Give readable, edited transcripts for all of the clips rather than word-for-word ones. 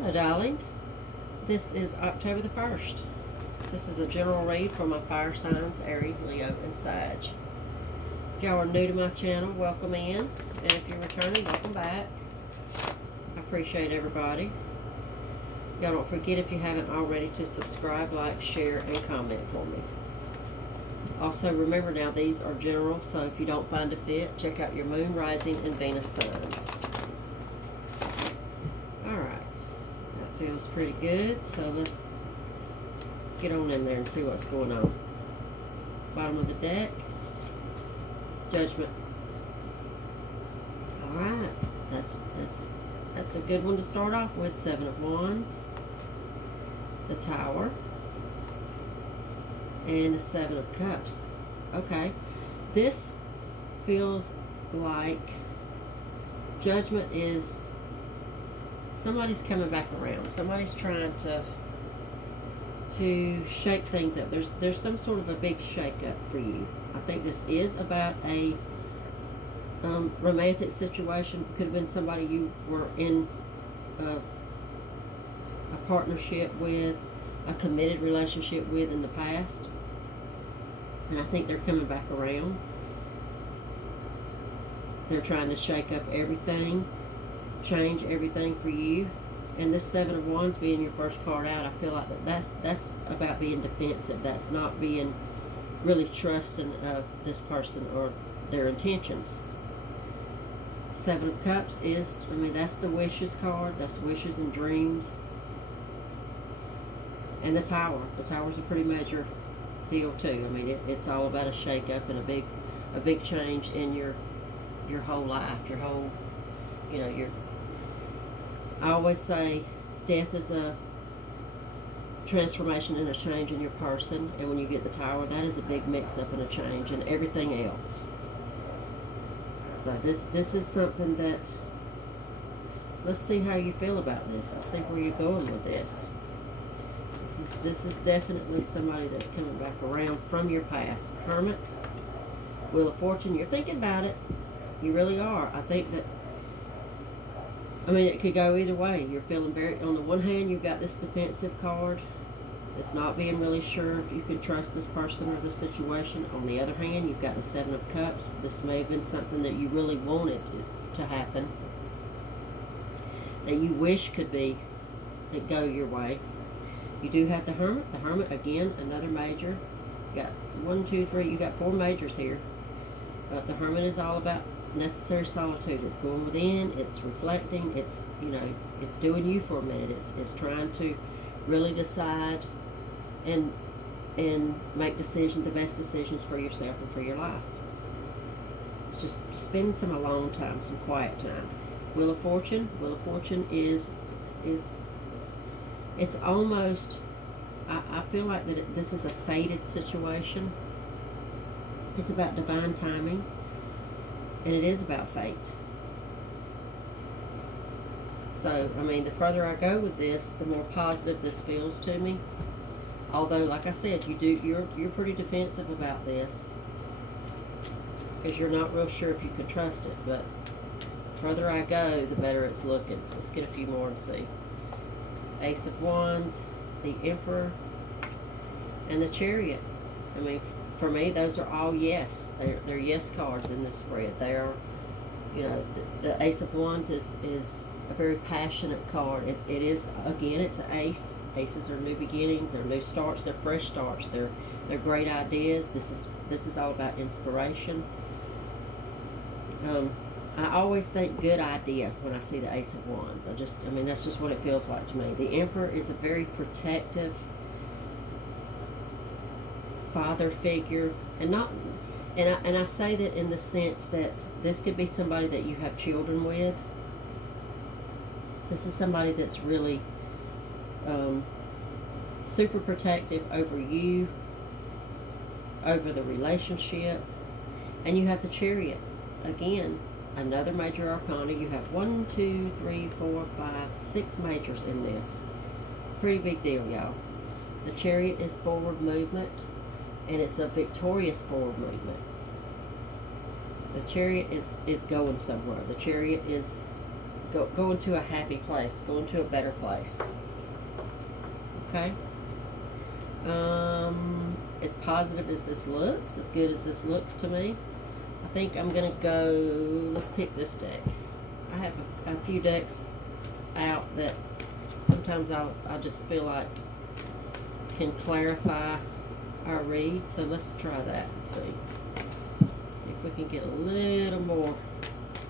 Hello, darlings. This is October the 1st. This is a general read for my fire signs, Aries, Leo, and Sag. If y'all are new to my channel, welcome in. And if you're returning, welcome back. I appreciate everybody. Y'all don't forget, if you haven't already, to subscribe, like, share, and comment for me. Also, remember now, these are general, so if you don't find a fit, check out your moon, rising, and Venus signs. Feels pretty good, so let's get on in there and see what's going on. Bottom of the deck, Judgment. All right, that's a good one to start off with. Seven of Wands, the Tower, and the Seven of Cups. Okay, this feels like Judgment is somebody's coming back around. Somebody's trying to shake things up. There's some sort of a big shake up for you. I think this is about a romantic situation. Could have been somebody you were in a partnership with, a committed relationship with in the past. And I think they're coming back around. They're trying to shake up everything, change everything for you. And this Seven of Wands being your first card out, I feel like that's about being defensive. That's not being really trusting of this person or their intentions. Seven of Cups is, that's the wishes card. That's wishes and dreams. And the Tower. The Tower's a pretty major deal too. It's all about a shake up and a big change in your whole life, your whole, your I always say death is a transformation and a change in your person, and when you get the Tower, that is a big mix-up and a change in everything else. So this is something that, let's see how you feel about this. Let's see where you're going with this. This is definitely somebody that's coming back around from your past. Hermit, Wheel of Fortune, you're thinking about it. You really are. I think that it could go either way. You're feeling very, on the one hand, you've got this defensive card. It's not being really sure if you can trust this person or the situation. On the other hand, you've got the Seven of Cups. This may have been something that you really wanted to happen, that you wish could go your way. You do have the Hermit. The Hermit, again, another major. You got 1, 2, 3, you got 4 majors here. The Hermit is all about necessary solitude. It's going within, it's reflecting, it's it's doing you for a minute. It's trying to really decide and make decisions, the best decisions for yourself and for your life. It's just spending some alone time, some quiet time. Wheel of Fortune. Wheel of Fortune is it's almost, I feel like that this is a fated situation. It's about divine timing. And it is about fate. So, the further I go with this, the more positive this feels to me. Although, like I said, you're pretty defensive about this, because you're not real sure if you can trust it. But the further I go, the better it's looking. Let's get a few more and see. Ace of Wands, the Emperor, and the Chariot. For me, those are all yes. They're yes cards in this spread. They are, the Ace of Wands is a very passionate card. It is, again, it's an ace. Aces are new beginnings. They're new starts. They're fresh starts. They're great ideas. This is all about inspiration. I always think good idea when I see the Ace of Wands. That's just what it feels like to me. The Emperor is a very protective father figure, and I say that in the sense that this could be somebody that you have children with. This is somebody that's really super protective over you, over the relationship. And you have the Chariot. Again, another major arcana. You have 1, 2, 3, 4, 5, 6 majors in this. Pretty big deal, y'all. The Chariot is forward movement, and it's a victorious forward movement. The Chariot is going somewhere. The Chariot is go into a happy place, go into a better place. Okay? As positive as this looks, as good as this looks to me, I think I'm going to go, let's pick this deck. I have a few decks out that sometimes I just feel like can clarify our read. So let's try that and see. See if we can get a little more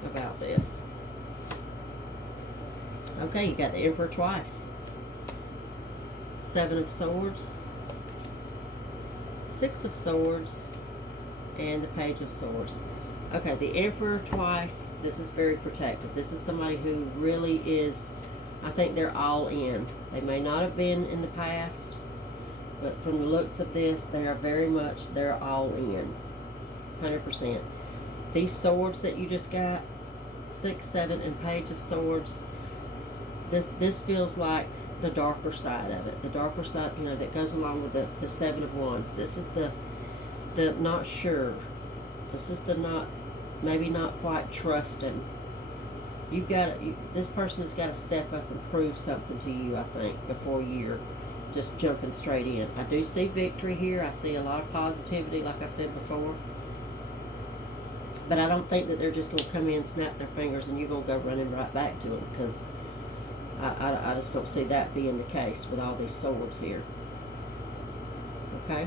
about this. Okay, you got the Emperor twice. 7 of Swords, 6 of Swords, and the Page of Swords. Okay, the Emperor twice, this is very protective. This is somebody who really is, I think they're all in. They may not have been in the past, but from the looks of this, they are very much, they're all in. 100%. These swords that you just got, 6, 7, and Page of Swords, this feels like the darker side of it. The darker side, you know, that goes along with the 7 of Wands. This is the not sure. This is the not, maybe not quite trusting. You've got to, this person has got to step up and prove something to you, I think, before you're just jumping straight in. I do see victory here. I see a lot of positivity, like I said before. But I don't think that they're just going to come in, snap their fingers, and you're going to go running right back to them, because I just don't see that being the case with all these swords here. Okay?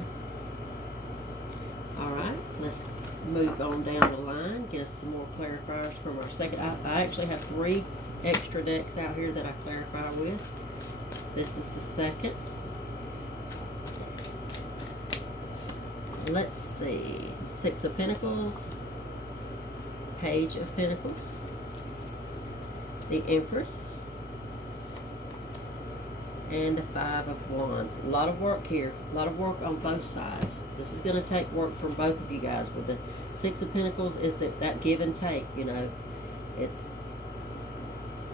Alright, let's move on down the line, get us some more clarifiers from our second. I actually have 3 extra decks out here that I clarify with. This is the second. Let's see. 6 of Pentacles, Page of Pentacles, the Empress, and the 5 of Wands. A lot of work here. A lot of work on both sides. This is going to take work from both of you guys. With the 6 of Pentacles is that give and take, you know. It's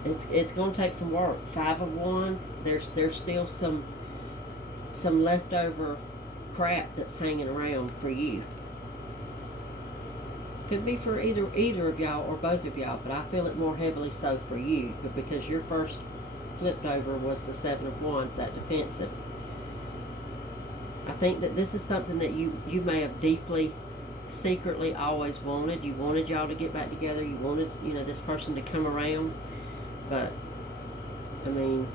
going to take some work. 5 of Wands, there's still some leftover crap that's hanging around for you. Could be for either of y'all or both of y'all, but I feel it more heavily so for you, because your first flipped over was the 7 of Wands, that defensive. I think that this is something that you may have deeply, secretly always wanted. You wanted y'all to get back together. You wanted, you know, this person to come around. But, I mean,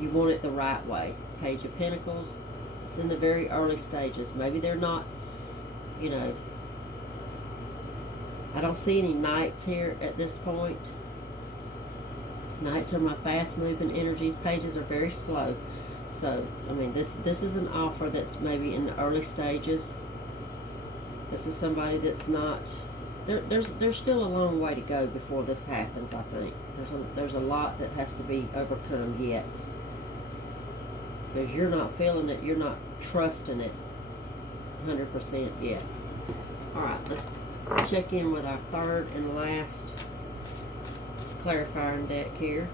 you want it the right way. Page of Pentacles, it's in the very early stages. Maybe they're not, you know, I don't see any Knights here at this point. Knights are my fast-moving energies. Pages are very slow. So, I mean, this is an offer that's maybe in the early stages. This is somebody that's not... There's still a long way to go before this happens, I think. There's a lot that has to be overcome yet. Because you're not feeling it. You're not trusting it 100% yet. Alright, let's check in with our third and last clarifying deck here.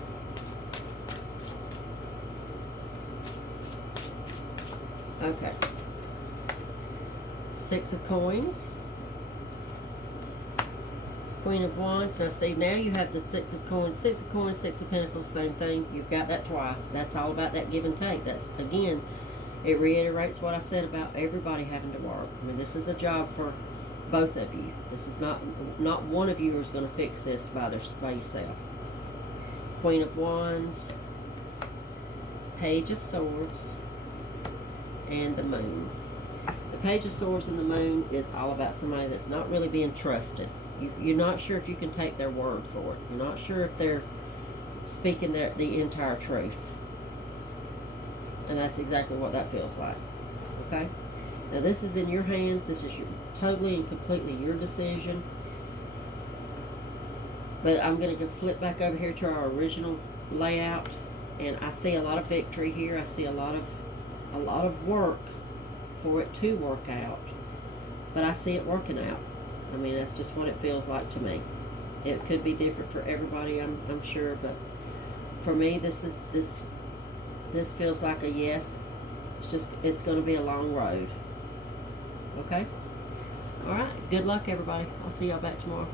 Okay. 6 of Coins, Queen of Wands. Now see, now you have the 6 of Coins. 6 of Coins, 6 of Pentacles, same thing. You've got that twice. That's all about that give and take. That's, again, it reiterates what I said about everybody having to work. I mean, this is a job for both of you. This is not one of you is going to fix this by yourself. Queen of Wands, Page of Swords, and the Moon. The Page of Swords and the Moon is all about somebody that's not really being trusted. You're not sure if you can take their word for it. You're not sure if they're speaking the entire truth. And that's exactly what that feels like. Okay? Now this is in your hands. This is totally and completely your decision. But I'm going to flip back over here to our original layout, and I see a lot of victory here. I see a lot of work for it to work out, but I see it working out. I mean, that's just what it feels like to me. It could be different for everybody, I'm sure, but for me, this feels like a yes. It's going to be a long road. Okay. All right. Good luck, everybody. I'll see y'all back tomorrow.